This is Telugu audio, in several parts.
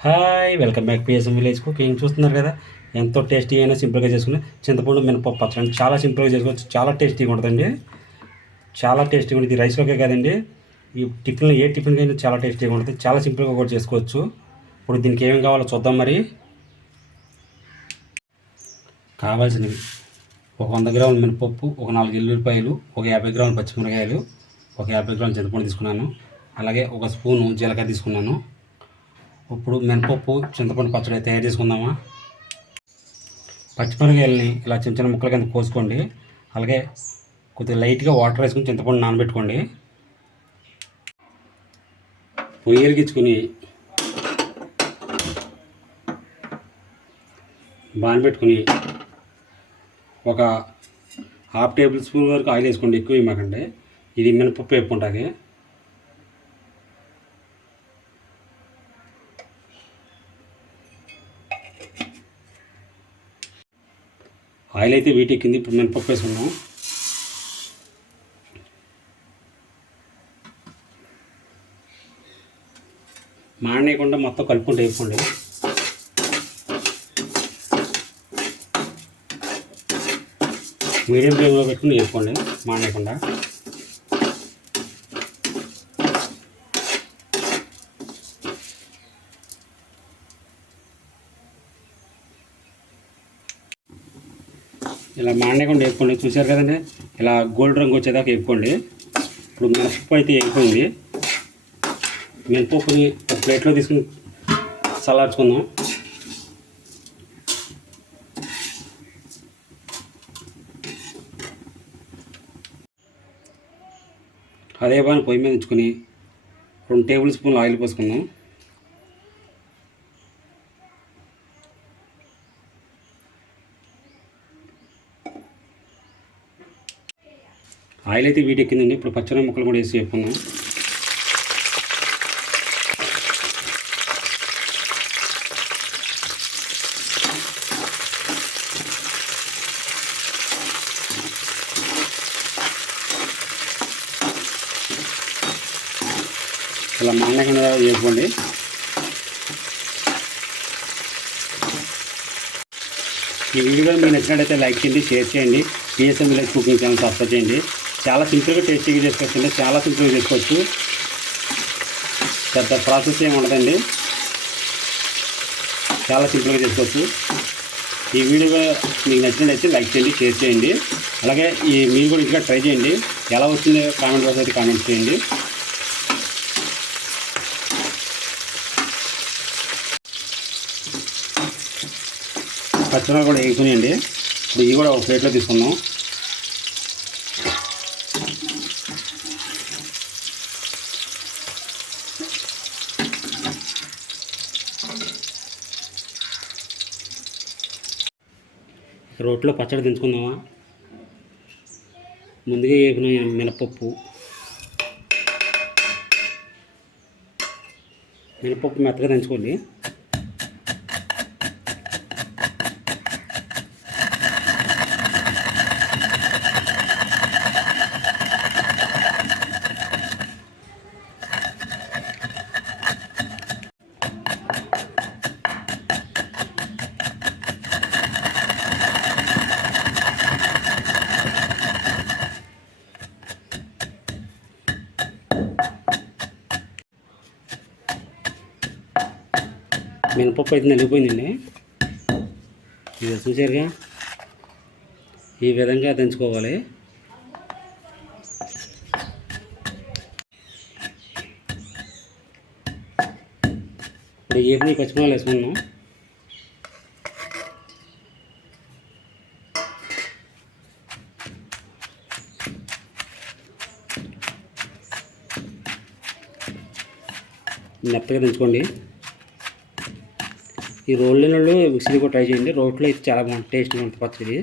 Hi welcome back PSM village cooking చూస్తున్నారు కదా? ఎంతో టేస్టీ అయినా సింపుల్గా చేసుకుని చింతపండు మినపప్పు పచ్చడి. చాలా సింపుల్గా చేసుకోవచ్చు. చాలా టేస్టీగా ఉంటుందండి. చాలా టేస్టీగా ఉంటుంది. రైస్లోకే కాదండి. ఈ టిఫిన్ ఏ టిఫిన్కి అయినా చాలా టేస్టీగా ఉంటుంది. చాలా సింపుల్గా కూడా చేసుకోవచ్చు. ఇప్పుడు దీనికి ఏమేమి కావాలో చూద్దాం మరి. కావాల్సినవి. ఒక వంద గ్రాముల మినపప్పు ఒక నాలుగు ఎల్లుల్లిపాయలు ఒక యాభై గ్రాముల పచ్చిమిరకాయలు ఒక యాభై గ్రాముల చింతపండు తీసుకున్నాను. అలాగే ఒక స్పూను జీలకర్ర తీసుకున్నాను. ఇప్పుడు మినపప్పు చింతపండు పచ్చడి తయారు చేసుకుందామా? పచ్చిమిరకాయలని ఇలా చిన్న చిన్న ముక్కల కింద కోసుకోండి. అలాగే కొద్దిగా లైట్గా వాటర్ వేసుకుని చింతపండు నానబెట్టుకోండి. పొయ్యి వెలిగించుకుని బానబెట్టుకుని ఒక హాఫ్ టేబుల్ స్పూన్ వరకు ఆయిల్ వేసుకోండి. ఎక్కువ ఇవ్వకండి ఇది మినపప్పు వేపుకుంటాకి ఆయిల్ అయితే వీటెక్కింది ఇప్పుడు మినపప్పు వేసుకున్నాం మాడనేయకుండా మొత్తం కలుపుకుంటూ వేసుకోండి. మీడియం ఫ్లేమ్లో పెట్టుకుని వేసుకోండి మాడనేయకుండా. ఇలా మాడనేయకుండా వేపుకోండి. చూశారు కదండి? ఇలా గోల్డ్ రంగు వచ్చేదాకా వేపుకోండి. ఇప్పుడు మినపప్పు అయితే వేపుకుంది మినపప్పుని ఒక ప్లేట్లో తీసుకుని చల్లార్చుకుందాం. అదే బాగా పొయ్యి మీద ఉంచుకొని రెండు టేబుల్ స్పూన్లు ఆయిల్ పోసుకుందాం. ఆయిల్ అయితే వీటి ఎక్కిందండి ఇప్పుడు పచ్చడి ముక్కలు కూడా వేసి వేపుకుందాం ఇలా మానకుండా వేసుకోండి. ఈ వీడియో మీకు నచ్చినట్లయితే లైక్ చేయండి షేర్ చేయండి. PSM village cooking channel subscribe చేయండి. చాలా సింపుల్గా టేస్టీగా చేసుకోవచ్చు చాలా సింపుల్గా చేసుకోవచ్చు. పెద్ద ప్రాసెస్ ఏమి ఉండదండి. చాలా సింపుల్గా చేసుకోవచ్చు. ఈ వీడియో మీకు నచ్చినట్లయితే లైక్ చేయండి షేర్ చేయండి. అలాగే ఈ మీరు కూడా ఇంకా ట్రై చేయండి. ఎలా వచ్చిందో కామెంట్ బాక్స్ అయితే కామెంట్ చేయండి. పచ్చిమిరపకాయలు కూడా వేసుకునియండి ఇప్పుడు ఇవి కూడా ఒక ప్లేట్లో తీసుకున్నాం రోట్లో పచ్చడి దించుకుందామా? ముందుగా వేపిన మినపప్పు. మినపప్పు మెత్తగా దంచుకోండి. మినపప్పు అయితే నలిగిపోయిందండి ఇది చూసారుగా? ఈ విధంగా దంచుకోవాలి. ఇప్పుడు ఏపీ పచ్చిమిరపకాయలు వేసుకున్నాం. మెత్తగా దంచుకోండి. ఈ రోళ్ళు వాళ్ళు మిక్సీ కూడా ట్రై చేయండి. రోట్లో అయితే చాలా బాగుంటుంది టేస్ట్గా ఉంటుంది పచ్చడి.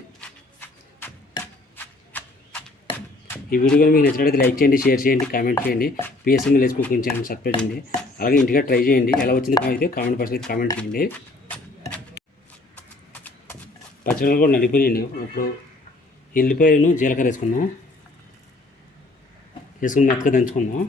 ఈ వీడియో మీకు నచ్చినట్లయితే లైక్ చేయండి షేర్ చేయండి కామెంట్ చేయండి. PSM village cooking channel subscribe చేయండి. అలాగే ఇంటిగా ట్రై చేయండి. ఎలా వచ్చింది అయితే కామెంట్ పర్సన్ అయితే కామెంట్ చేయండి. పచ్చడి కూడా నడిపోయండి ఇప్పుడు ఎల్లిపాయలను జీలకర్ర వేసుకుందాం. వేసుకుని మెత్తగా దంచుకుందాం.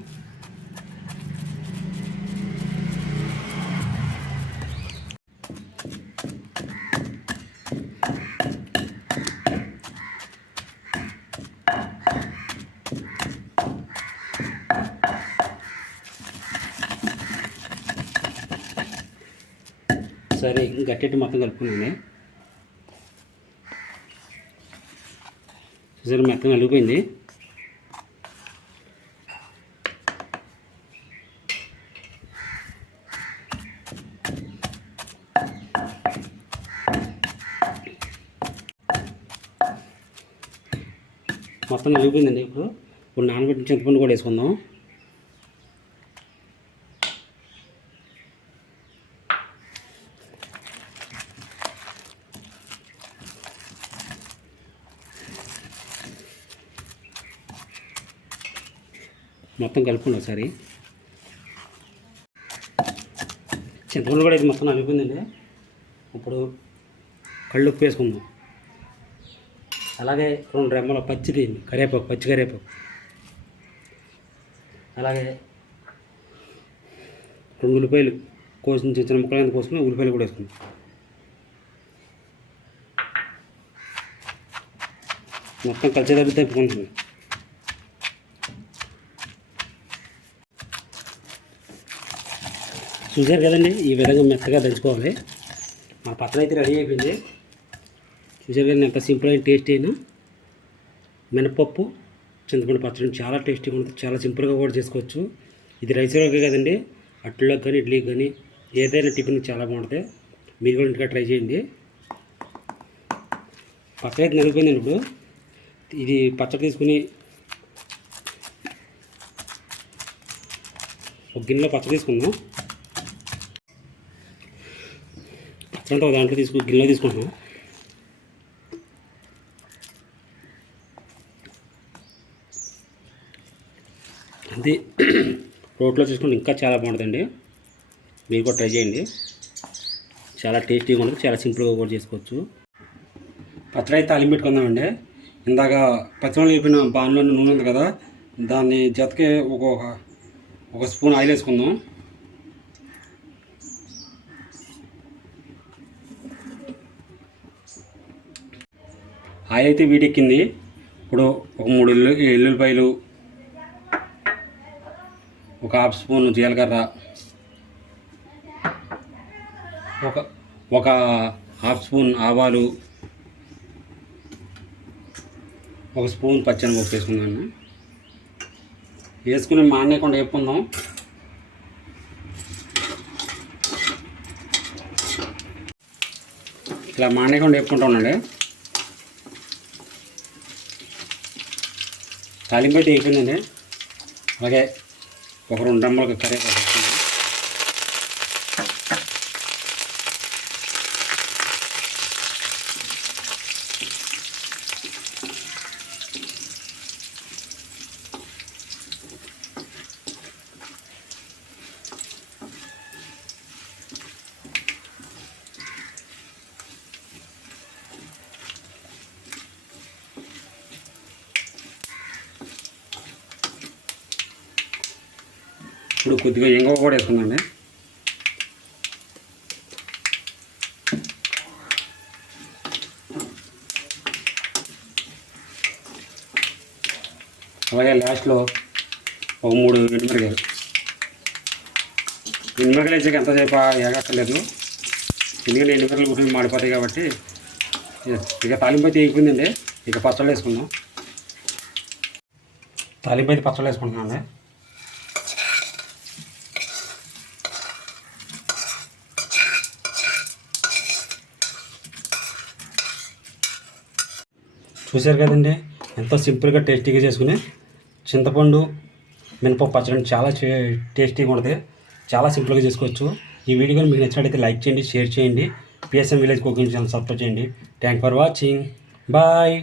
సరే గట్టెట్టి మొత్తం కలుపుకున్నాను చూసారు మొత్తం కలిగిపోయింది. మొత్తం కలిగిపోయిందండి ఇప్పుడు. ఇప్పుడు నానబెట్టిన చింతపండు కూడా వేసుకుందాం. మొత్తం కలుపుకోండి ఒకసారి. చింతపండు కూడా ఇది మొత్తం నలిగిపోయిందండి. ఇప్పుడు కళ్ళు ఉప్పు వేసుకుందాం అలాగే రెండు రెమ్మల పచ్చిది కరివేపాకు పచ్చి కరివేపాకు. అలాగే రెండు ఉల్లిపాయలు కోసిన చిన్న చిన్న ముక్కలు కోసుకుని ఉల్లిపాయలు కూడా వేసుకుందాం. మొత్తం కలిసేటట్టు తెప్పుకుంటుంది చూసారు కదండి ఈ విధంగా మెత్తగా దంచుకోవాలి. మా పక్కన అయితే రెడీ అయిపోయింది. చూసారు కదండి ఎంత సింపుల్ అయిన టేస్ట్ అయినా. మినపప్పు చింతపండు పచ్చడి చాలా టేస్టీగా ఉంటుంది చాలా సింపుల్గా కూడా చేసుకోవచ్చు. ఇది రైస్లోకే కదండి అట్లలో కానీ ఇడ్లీకి కానీ ఏదైనా టిఫిన్ చాలా బాగుంటుంది. మీరు కూడా ఇంటిగా ట్రై చేయండి. పచ్చడి అయితే నలిగిపోయిందండి ఇప్పుడు. ఇది పచ్చడి తీసుకుని ఒక గిన్నెలో పచ్చడి తీసుకుందాం. అంటే ఒక దాంట్లో తీసుకు గిన్నెలో తీసుకుంటున్నాం అది రోట్లో చేసుకుంటే ఇంకా చాలా బాగుంటుందండి. మీరు కూడా ట్రై చేయండి. చాలా టేస్టీగా ఉంటుంది చాలా సింపుల్గా కూడా చేసుకోవచ్చు. పచ్చడి అయితే అలిం పెట్టుకుందామండి. ఇందాక పచ్చడి చెప్పిన బాన్లో నూనె ఉంది కదా దాన్ని జతకే ఒక ఒక స్పూన్ ఆయిల్ వేసుకుందాం. ఆయిల్ అయితే వీటెక్కింది. ఇప్పుడు ఒక మూడు ఎల్లు ఎల్లుల్లిపాయలు ఒక హాఫ్ స్పూన్ జీలకర్ర ఒక ఒక హాఫ్ స్పూన్ ఆవాలు ఒక స్పూన్ పచ్చనిపప్పు వేసుకున్నాను వేసుకుని మానేయకుండా వేపుకుందాం. ఇలా మానేయకుండా వేపుకుంటా ఉండండి. తాలింపు పెట్టి అయిపోయిందండి అలాగే ఒక రెండు డమ్మలకు కరివేపాకు వేసుకుందాం. ఇప్పుడు కొద్దిగా ఇంగువ కూడా వేసుకుందండి అలాగే లాస్ట్లో ఒక మూడు ఎండుమిరకాయలు ఎండుమిరకాయలు వేసాక ఎంతసేపు ఏగక్కర్లేదు. ఎందుకంటే ఎండుమిరకాయలు గురించి మాడిపోతాయి కాబట్టి ఇక తాలింపు అయితే అయిపోయిందండి. ఇక పచ్చళ్ళు వేసుకుందాం. తాలింపు అయితే పచ్చళ్ళు వేసుకుంటున్నాను చూశారు కదండి. ఎంతో సింపుల్గా టేస్టీగా చేసుకుని చింతపండు మినపప్పు పచ్చడి చాలా టేస్టీగా ఉంటుంది. చాలా సింపుల్గా చేసుకోవచ్చు. ఈ వీడియో మీకు నచ్చినట్లయితే లైక్ చేయండి షేర్ చేయండి. PSM village cooking channel subscribe చేయండి. Thank for watching bye